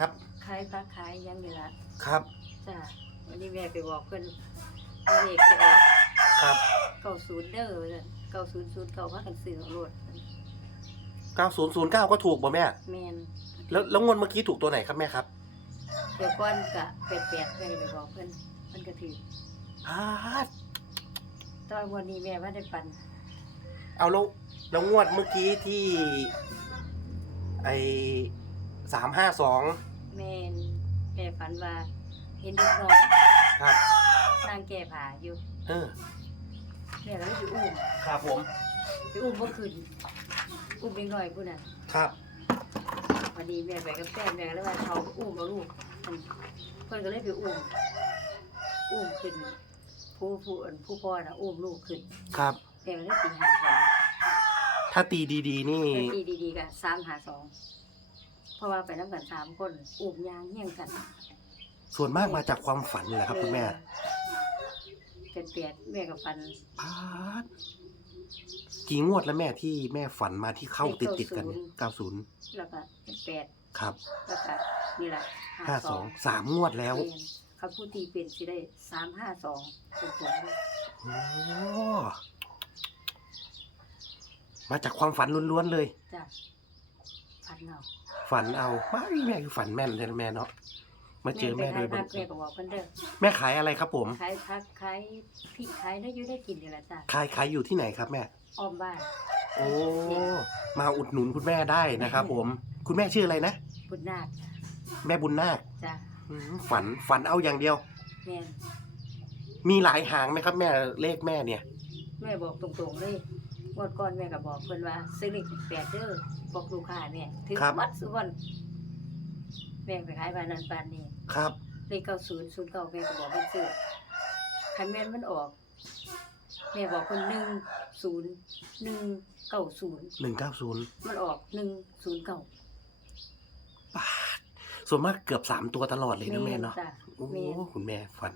ครับ ขายพักขายหยังนี่ละครับจ้าวันนี้แม่ไปบอกเพิ่นว่าเลขจะออกครับเก้าศูนย์เด้อเก้าศูนย์ศูนย์เก้าพักกันซื้อเอาโลด9009 ก็ถูกบ่แม่ แม่นแล้วแล้วงวดเมื่อกี้ถูกตัวไหนครับแม่ครับเดี๋ยวก่อนกะแปดแปดแม่ก็ไปบอกเพิ่นเพิ่นก็ถือพาดตอนวันนี้แม่ว่าได้ปันเอาแล้วแล้วงวดเมื่อกี้ที่ไอสามห้าสอง แม่นแม่ฝันว่า เห็นเด็กน้อยครับ นั่งแก้ผ้าอยู่เออ แม่ก็เลยไปอุ้มครับผม ไปอุ้มเมื่อคืนอุ้มเด็กน้อยผู้นั้นครับ วันนี้แม่ไปกับแฟนแม่ก็เลยว่าเขาอุ้มเอาลูกอืมเพิ่นก็เลยไปอุ้มอุ้มขึ้น ผู้ผู้อันผู้พ่อน่ะอุ้มลูกขึ้นครับ แม่ก็เลยตีหาสองถ้าตีดีๆนี่แม่ตีดีๆกันสามหาสอง เพราะว่าไปน้ำกันสามคนอุ้มยางเฮี้ยงกันส่วนมากมาจากความฝันแหละครับคุณแม่เป็นเปียดแม่กับฟันพาดกี่งวดแล้วแม่ที่แม่ฝันมาที่เข้าติดติดๆกันเก้าศูนย์แล้วก็เป็นเปียดครับแล้วก็นี่แหละห้าสองสามงวดแล้วแม่นเขาพูดตีเป็นสิได้สามห้าสองเป็นตัวเลยโอ้มาจากความฝันล้วนๆเลยจ้ะ ฟันเอาฝันเอาไม่แม่คือฝันแม่นเลยนะแม่เนาะมาเจอแม่โดยบัแม่งไปเอิขายญผักแม่ก็บอกเพิ่นเด้อแม่ขายอะไรครับผมขายผักขายพริกขายได้อยู่ได้กินนี่แหละจ้ะขายขายอยู่ที่ไหนครับแม่อ้อมบ้านโอ้มาอุดหนุนคุณแม่ได้นะครับผม คุณแม่ชื่ออะไรนะบุญนาคแม่บุญนาคจ้ะอืมฝันฝันเอาอย่างเดียว แม่นมีหลายหางไหมครับแม่เลขแม่เนี่ย แม่บอกตรงๆเลยงวดก่อนแม่ก็บอกเพิ่นว่าซื้อเลขแปดเด้อ บอกลูกค้าเนี่ยถือครับ มัดสุวรรณแม่ไปขายบ้านนั้นบ้านนี้ครับ เลขเก้าศูนย์ศูนย์เก้าแม่ก็บอกเพิ่นซื้อคันแม่นมันออก แม่บอกเพิ่นหนึ่งศูนย์หนึ่งเก้าศูนย์หนึ่งเก้าศูนย์มันออกหนึ่งศูนย์เก้าบาทส่วนมากเกือบสามตัวตลอดเลยนะแม่เนาะจ้ะโอ้แม่นคุณแม่ฝัน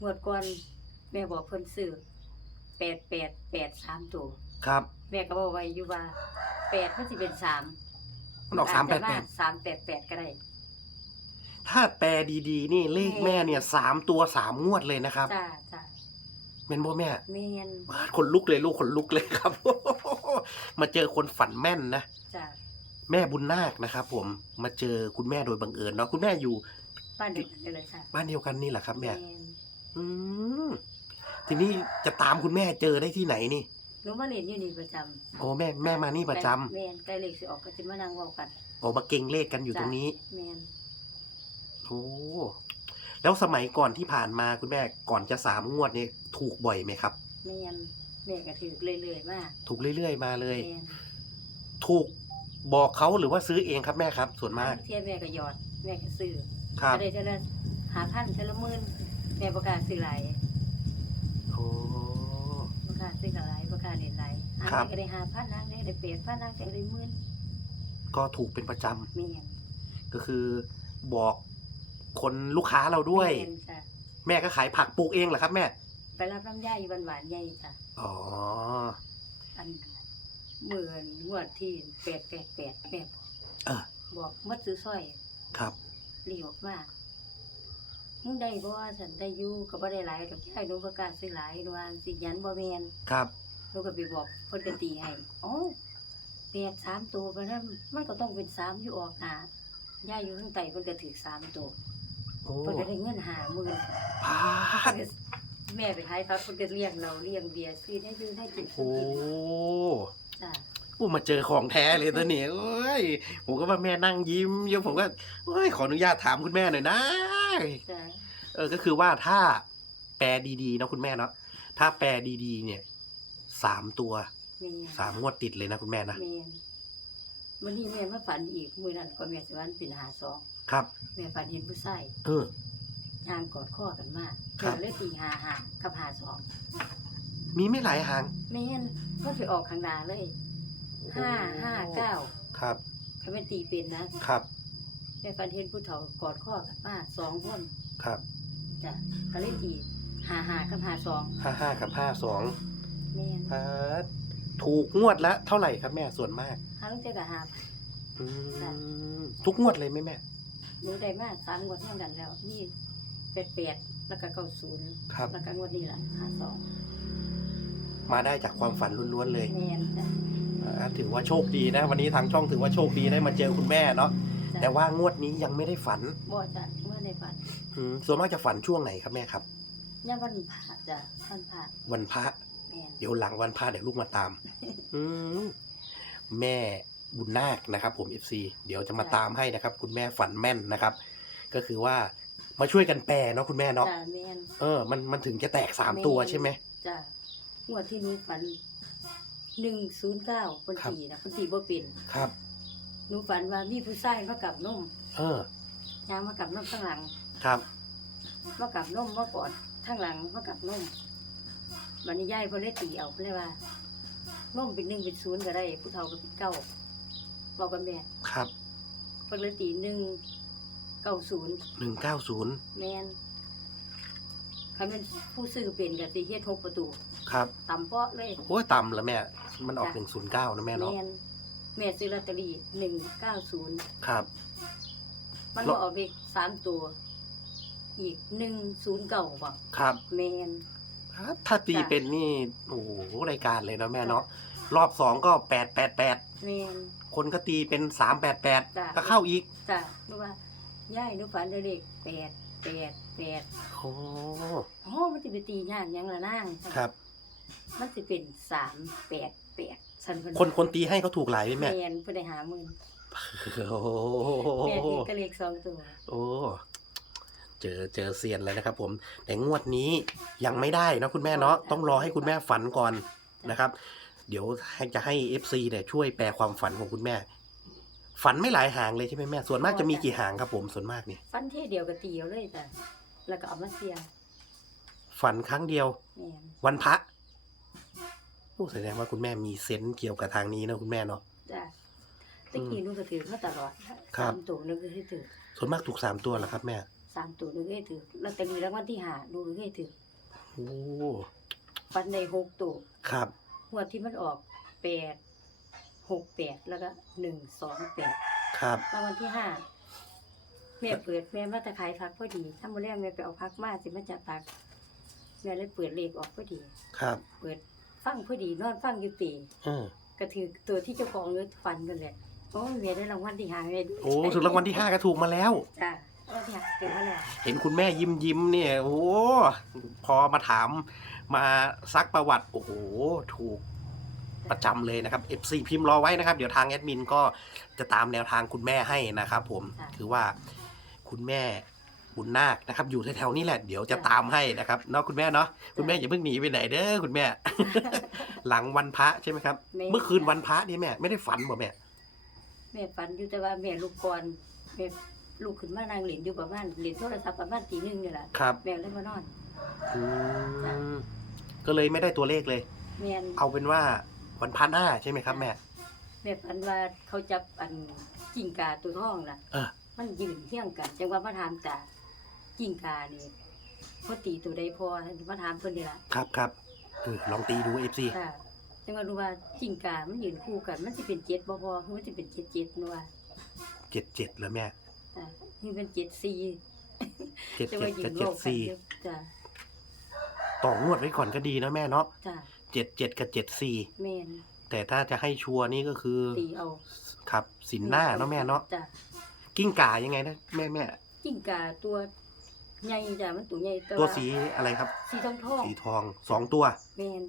งวดก่อนแม่บอกเพิ่นซื้อแปดแปดแปดสามตัว ครับ แม่ก็บอกไว้อยู่ว่าแปดมันสิเป็นสามมันออกสามแปดแปดสามแปดแปดก็ได้ถ้าแปลดีๆ นี่เลขแม่เนี่ยสามตัวสามงวดเลยนะครับจ้าจ้าเป็นบ่แม่แม่นบาดขนลุกเลยลูกขนลุกเลยครับ มาเจอคนฝันแม่นนะจ้าแม่บุญนาคนะครับผมมาเจอคุณแม่โดยบังเอิญเนาะคุณแม่อยู่ บ้านเดียวกันได้เลยจ้าบ้านเดียวกันนี่แหละครับแม่แม่นอืมทีนี้จะตามคุณแม่เจอได้ที่ไหนนี่ หนูมาเรียนอยู่นี่ประจำโอ้แม่แม่มานี่ประจำแม่นใกล้เลขสิออกก็สิมานั่งเว้ากันโอ้มาเก่งเลขกันอยู่ตรงนี้แม่นโอ้แล้วสมัยก่อนที่ผ่านมาคุณแม่ก่อนจะสามงวดเนี่ยถูกบ่อยไหมครับ แม่นแม่ก็ถือเรื่อยๆมาถูกเรื่อยๆมาเลย แม่นถูกบอกเขาหรือว่าซื้อเองครับแม่ครับ ส่วนมากเที่ยแม่ก็หยอดแม่ก็ซื้อครับก็ได้เท่าละหาพันเท่าละหมื่นแม่บ่กล้าซื้อหลายโอ้บ่กล้าซื้อ หลายหาครับ ได้ก็ได้หาพันนางได้ได้แปดพันนางได้ได้หมื่นก็ถูกเป็นประจำแม่นก็คือบอกคนลูกค้าเราด้วย แม่นจ้ะแม่ก็ขายผักปลูกเองเหรอครับแม่ ไปรับน้ำยาอยู่หวานๆใหญ่จ้ะอ๋อ อันเมื่อนงวดที่แปดแปดแปดแม่เออบอกมัดซื้อสร้อยครับ เรียกมากมึงได้บ่ว่าฉันได้อยู่ก็บ่ได้หลายดอกยายหนูบ่กล้าซื้อหลายหนูว่าสิยันบ่แม่นครับ หนูก็ไปบอกเพิ่นก็ตีให้อ๋อแปดสามตัวไปนั้นมันก็ต้องเป็นสามอยู่ออกหน้ายายอยู่ข้างใต้เพิ่นก็ถือสามตัวโอ้เพิ่นก็ได้เงินห้าหมื่นพาดแม่ไปขายพักเพิ่นก็เลี้ยงเราเลี้ยงเบียร์ซื้อได้ซื้อได้กินโอ้จ้ะอู้มาเจอของแท้เลยตัวนี้เอ้ยผมก็ว่าแม่นั่งยิ้มอยังผมก็เอ้ยขออนุญาตถามคุณแม่หน่อยนะจ้ะเออก็คือว่าถ้าแปลดีๆเนาะคุณแม่เนาะถ้าแปลดีๆ เนี่ย สามตัวแม่นสามงวดติดเลยนะคุณแม่นะแม่นวันนี้แม่มาฝันอีกมื้อนั้นก็แม่สิวันเป็นหาสองครับ แม่ฝันเห็นผู้ชายเออย่างกอดข้อกันมาครัแม่บ เลยตีหาหากับหาสองมีไม่หลายหางแม่นก็ไปออกข้างหน้าเลยห้าห้าเก้าครับเขาเป็นตีเป็นนะครับ แม่ฝันเห็นผู้เฒ่ากอดข้อกันมาสองคนครับจ้ะก็เลยตีหาหากับหาสองห้าห้ากับห้าสอง แม่นพาดถูกงวดละเท่าไหร่ครับแม่ส่วนมากหาลูกเจ้ากับหาอืค่ะมทุกงวดเลยไหมแม่ หนูได้มาสามงวดเท่ากันแล้วนี่แปดแปดแล้วก็เก้าศูนย์ครับ แล้วก็งวดนี้แหละห้าสองมาได้จากความฝันล้วนๆเลยแมนจ้ะอ่าถือว่าโชคดีนะ วันนี้ทางช่องถือว่าโชคดีได้มาเจอคุณแม่เนาะจ้ะแต่ว่างวดนี้ยังไม่ได้ฝันบ่จ้ะเมื่อในฝันอืมส่วนมากจะฝันช่วงไหนครับแม่ครับ ย่าวันผ่าจ้ะวันผ่าวันพระแมน เดี๋ยวหลังวันพระเดี๋ยวลูกมาตาม อืมแม่บุญนาคนะครับ ผม FC เดี๋ยวจะมาตามให้นะครับ คุณแม่ฝันแม่นนะครับ ก็คือว่ามาช่วยกันแปลเนาะคุณแม่เนาะจ้ะแมนเออมันมันถึงจะแตกสามตัวใช่ไหม จ้ะงวดที่หนูฝันหนึ่งศูนย์เก้าคนครับ ตีนะคนตีบ่เป็นครับ หนูฝันว่ามีผู้ชายมากับนมเออยางมากับนมข้างหลัง ครับ มากับนมมาก่อนข้างหลังมากับนม วันนี้ยายเพิ่นเลยตีเอาเพิ่นเลยว่านมเป็นหนึ่งเป็นศูนย์ก็ได้ ผู้เฒ่าก็เป็นเก้าบอกกันแม่ครับเพิ่นเลยตีหนึ่งเก้าศูนย์หนึ่งเก้าศูนย์แมนคันเป็นผู้ซื้อเป็นกับตีเฮ็ดหกประตูครับต่ำเปาะเลยโอ้ยต่ำแล้วแม่ มันออกหนึ่งศูนย์เก้านะแม่เนาะแมนแม่ซื้อลอตเตอรี่หนึ่งเก้าศูนย์ครับ มันแล้ก็วออกเลขสามตัว อีกหนึ่งศูนย์เก้าบอกครับแมน ถ้าตีจ้ะเป็นนี่โอ้โหรายการเลยนะแม่เนาะรอบสองก็แปดแปดแปดแมนคนก็ตีเป็นสามแปดแปดจ้ะก็เข้าอีกจ้ะนึกว่าย่ายนึกฝันได้เลขแปดแปดแปดโอ้อ๋อมันจะไปตียากหยังละนางครับ มันจะเป็นสามแปดแปดฉันเพิ่คนคนตีให้เขาถูกหลายไหมแมแม่นเพื่อได้หาหมื่นโอ้โหแม่ตีก็เลขสองตัวโอ้เจอเจอเซียนแล้วนะครับ ผมแต่งวดนี้ยังไม่ได้นะคุณแม่เนาะต้องรอให้คุณแม่ฝันก่อนนะครับ เดี๋ยวให้จะให้ FC เนี่ยช่วยแปลความฝันของคุณแม่ ฝันไม่หลายหางเลยใช่ไหมแม่ส่วนมากจะมีกี่หางครับผมส่วนมากนี่ฟันเท่เดียวกับตีเอาเลยจ้ะแล้วก็เอามาเสียงฝันครั้งเดียว แม่นวันพระโอ้แสดงว่าคุณแม่มีเซนส์เกี่ยวกับทางนี้นะคุณแม่เนาะ จ้ะตะกี้หนูก็ถือมาตลอดครับ สามตัวหนึงก็ให้ถือส่วนมากถูกสามตัวเหรอครับแม่ สามตัวหนึงก็ให้ถือลอตเตอรี่รางวัลที่หาหนูก็ให้ถือโอ้ฟันในหกตัวครับงวดที่มันออกแปดหกแปดแล้วก็หนึ่งสองแปดครับรางวัลที่ห้าแม่เปิดแม่มาตะขายพักพอดีถ้ามื่อแรกแม่ไปเอาพักมาสิมาจากพักแม่เลยเปิดเลขออกพอดี ครับเปิดฟังพอดีนอนฟังอยู่ตีเออก็ถือตัวที่เจ้าของเงินฟันกันแหละโอ้ยแม่ได้รางวัลที่ห้าแม่ดีโอ้ถึงรางวัลที่ห้าก็ถูกมาแล้วจ้ะ รางวัลที่ห้าเต็มมาแล้วเห็นคุณแม่ยิ้มยิ้มๆเนี่ยโอ้โหพอมาถามมาซักประวัติโอ้โหถูกประจำเลยนะครับ FC พิมพ์รอไว้นะครับ เดี๋ยวทางแอดมินก็จะตามแนวทางคุณแม่ให้นะครับ ผมคือว่าคุณแม่บุญนาคนะครับ อยู่แถวๆนี้แหละเดี๋ยวจะตามให้นะครับเนาะคุณแม่เนาะคุณแม่อย่าเพิ่งหนีไปไหนเด้อคุณแม่ หลังวันพระใช่ไหมครับ เมื่อคืนวันพระนี่แม่ไม่ได้ฝันบ่แม่แม่ฝันอยู่แต่ว่าแม่ลูกก่อนแม่ ลูกขึ้นมานางเหรียญอยู่ประมาณเหรียญโทรศัพท์ประมาณตีหนึ่งนี่แหละครับแม่เลยมานอน อืมก็เลยไม่ได้ตัวเลขเลย แม่นเอาเป็นว่าวันพระหน้าใช่ไหมครับแม่ แม่ฝันว่าเขาจับอันกิ่งกาตัวท้องน่ะ เออ มันยืนเที่ยงกัน จังว่ามาถามตากิ่งกานี่พอตีตัวใดพอมาถามเพิ่นนี่ล่ะครับครับเออลองตีดูเอฟซีค่ะจังว่ารู้ว่ากิ่งกามันยืนคู่กัน มันสิเป็นเจ็ดบ่พอคือมันสิเป็นเจ็ดเจ็ดนัวาเจ็ดเจ็ดแล้วแม่ อ่านี่เป็นเจ็ดสี่เจ็ดจังเจ็ว่าดยืกับนโลเจ็ดกกันสี่อยู่จ้ะต่องวดไว้ก่อนก็ดีนะแม่เนาะจ้ะเจ็ดเจ็ดกับเจ็ดสี่แม่นแต่ถ้าจะให้ชัวร์นี่ก็คือตีเอาครับสินหน้าเนาะแม่เนาะจ้ะกิ้งก่ายังไงนะแม่แม่กิ้งกาตัวใหญ่จ้ะมันตัวใหญ่ตัวสีอะไรครับ สีทองทองสีทองสองตัว แมน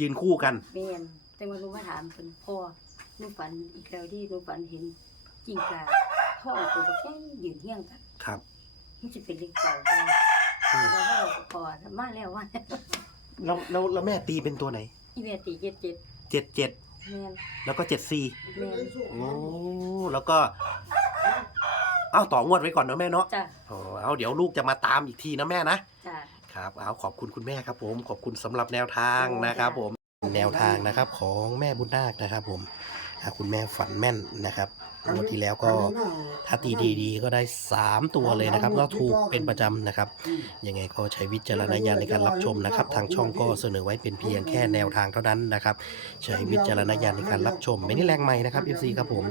ยืนคู่กัน แมนแต่ว่าหนูมาถามเพิ่นพ่อหนูฝันอีกแล้วที่หนูฝันเห็นกิ้งกา ทองตัวบักแค่ยืนเฮี้ยงกันครับ มันจะเป็นเลขเก่าจ้ะอืมแต่ว่าเราพอมาแล้วว่าแล้วแล้วแล้วแม่ตีเป็นตัวไหนอีเมตีเจ็ดเจ็ดเจ็ดเจ็ดแมนแล้วก็เจ็ดสี่แมนโอ้แล้วก็ เอ้าต่องวดไว้ก่อนเนาะแม่เนาะจ้ะโอ้เอาเดี๋ยวลูกจะมาตามอีกทีนะแม่นะ จ้ะ ครับเอาขอบคุณคุณแม่ครับผม ขอบคุณสำหรับแนวทางนะครับผม แนวทางนะครับของแม่บุญนาคนะครับผมอะ คุณแม่ฝันแม่นนะครับงวดที่แล้วก็ถ้าตีดีๆก็ได้ 3 ตัวเลยนะครับก็ถูกเป็นประจำนะครับ ยังไงก็ใช้วิจารณญาณในการรับชมนะครับ ทางช่องก็เสนอไว้เป็นเพียงแค่แนวทางเท่านั้นนะครับ ใช้วิจารณญาณในการรับชม ไม่ได้แรงใหม่นะครับ FC ครับผม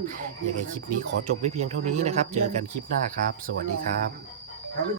ยังไงคลิปนี้ขอจบไว้เพียงเท่านี้นะครับ เจอกันคลิปหน้าครับ สวัสดีครับ